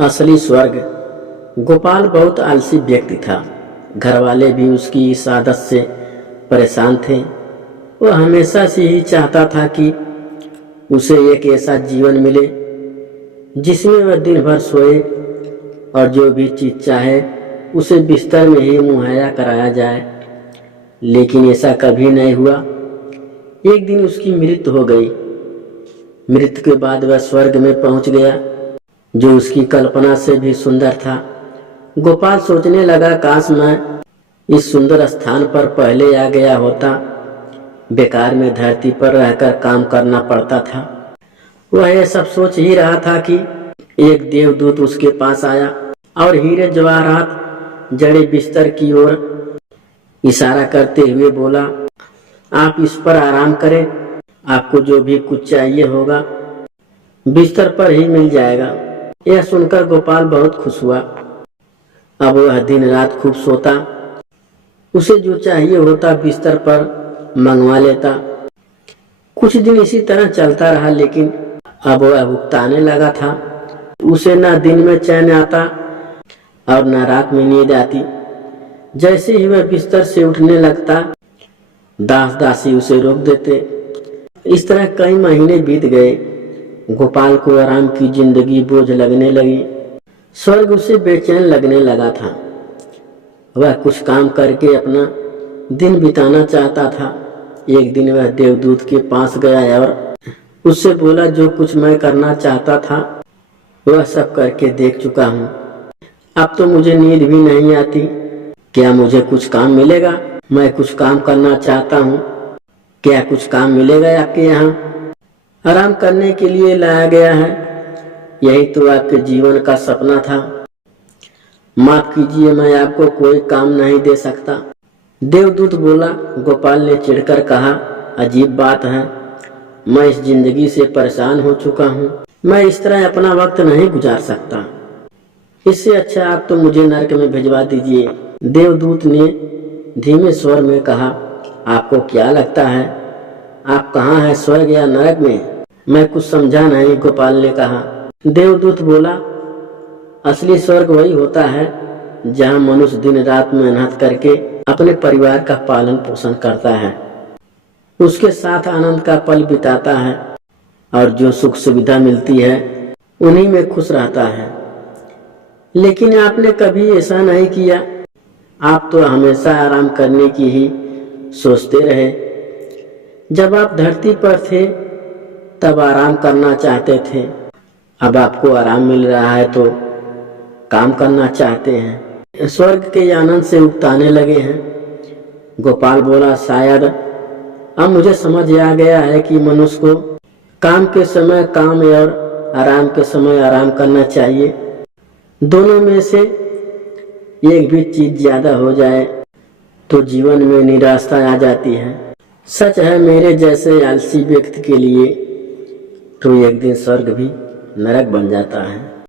असली स्वर्ग। गोपाल बहुत आलसी व्यक्ति था। घर वाले भी उसकी इस आदत से परेशान थे। वह हमेशा से ही चाहता था कि उसे एक ऐसा जीवन मिले जिसमें वह दिन भर सोए और जो भी चीज चाहे उसे बिस्तर में ही मुहैया कराया जाए। लेकिन ऐसा कभी नहीं हुआ। एक दिन उसकी मृत्यु हो गई। मृत्यु के बाद वह स्वर्ग में पहुंच गया, जो उसकी कल्पना से भी सुंदर था। गोपाल सोचने लगा, काश मैं इस सुंदर स्थान पर पहले आ गया होता। बेकार में धरती पर रहकर काम करना पड़ता था। वह यह सब सोच ही रहा था कि एक देवदूत उसके पास आया और हीरे जवाहरात जड़े बिस्तर की ओर इशारा करते हुए बोला, आप इस पर आराम करें, आपको जो भी कुछ चाहिए होगा बिस्तर पर ही मिल जाएगा। यह सुनकर गोपाल बहुत खुश हुआ। अब वह दिन रात खूब सोता, उसे जो चाहिए होता बिस्तर पर मंगवा लेता। कुछ दिन इसी तरह चलता रहा, लेकिन अब वह भुगताने लगा था। उसे न दिन में चैन आता और न रात में नींद आती। जैसे ही वह बिस्तर से उठने लगता, दास दासी उसे रोक देते। इस तरह कई महीने बीत गए। गोपाल को आराम की जिंदगी बोझ लगने लगी। स्वर्ग उसे बेचैन लगने लगा था। वह कुछ काम करके अपना दिन बिताना चाहता था। एक दिन वह देवदूत के पास गया और उससे बोला, जो कुछ मैं करना चाहता था वह सब करके देख चुका हूँ। अब तो मुझे नींद भी नहीं आती। क्या मुझे कुछ काम मिलेगा? मैं कुछ काम करना चाहता हूँ। क्या कुछ काम मिलेगा आपके यहाँ? आराम करने के लिए लाया गया है। यही तो आपके जीवन का सपना था। माफ कीजिए, मैं आपको कोई काम नहीं दे सकता। देवदूत बोला। गोपाल ने चिढ़कर कहा, अजीब बात है, मैं इस जिंदगी से परेशान हो चुका हूँ। मैं इस तरह अपना वक्त नहीं गुजार सकता। इससे अच्छा आप तो मुझे नरक में भिजवा दीजिए। देवदूत ने धीमे स्वर में कहा, आपको क्या लगता है आप कहाँ हैं, स्वर्ग या नरक में? मैं कुछ समझा नहीं, गोपाल ने कहा। देवदूत बोला, असली स्वर्ग वही होता है जहाँ मनुष्य दिन रात मेहनत करके अपने परिवार का पालन पोषण करता है, उसके साथ आनंद का पल बिताता है और जो सुख सुविधा मिलती है उन्हीं में खुश रहता है। लेकिन आपने कभी ऐसा नहीं किया। आप तो हमेशा आराम करने की ही सोचते रहे। जब आप धरती पर थे तब आराम करना चाहते थे। अब आपको आराम मिल रहा है तो काम करना चाहते हैं। स्वर्ग के आनंद से उकताने लगे हैं। गोपाल बोला, शायद अब मुझे समझ आ गया है कि मनुष्य को काम के समय काम और आराम के समय आराम करना चाहिए। दोनों में से एक भी चीज ज्यादा हो जाए तो जीवन में निराशा आ जाती है। सच है, मेरे जैसे आलसी व्यक्ति के लिए तो एक दिन स्वर्ग भी नरक बन जाता है।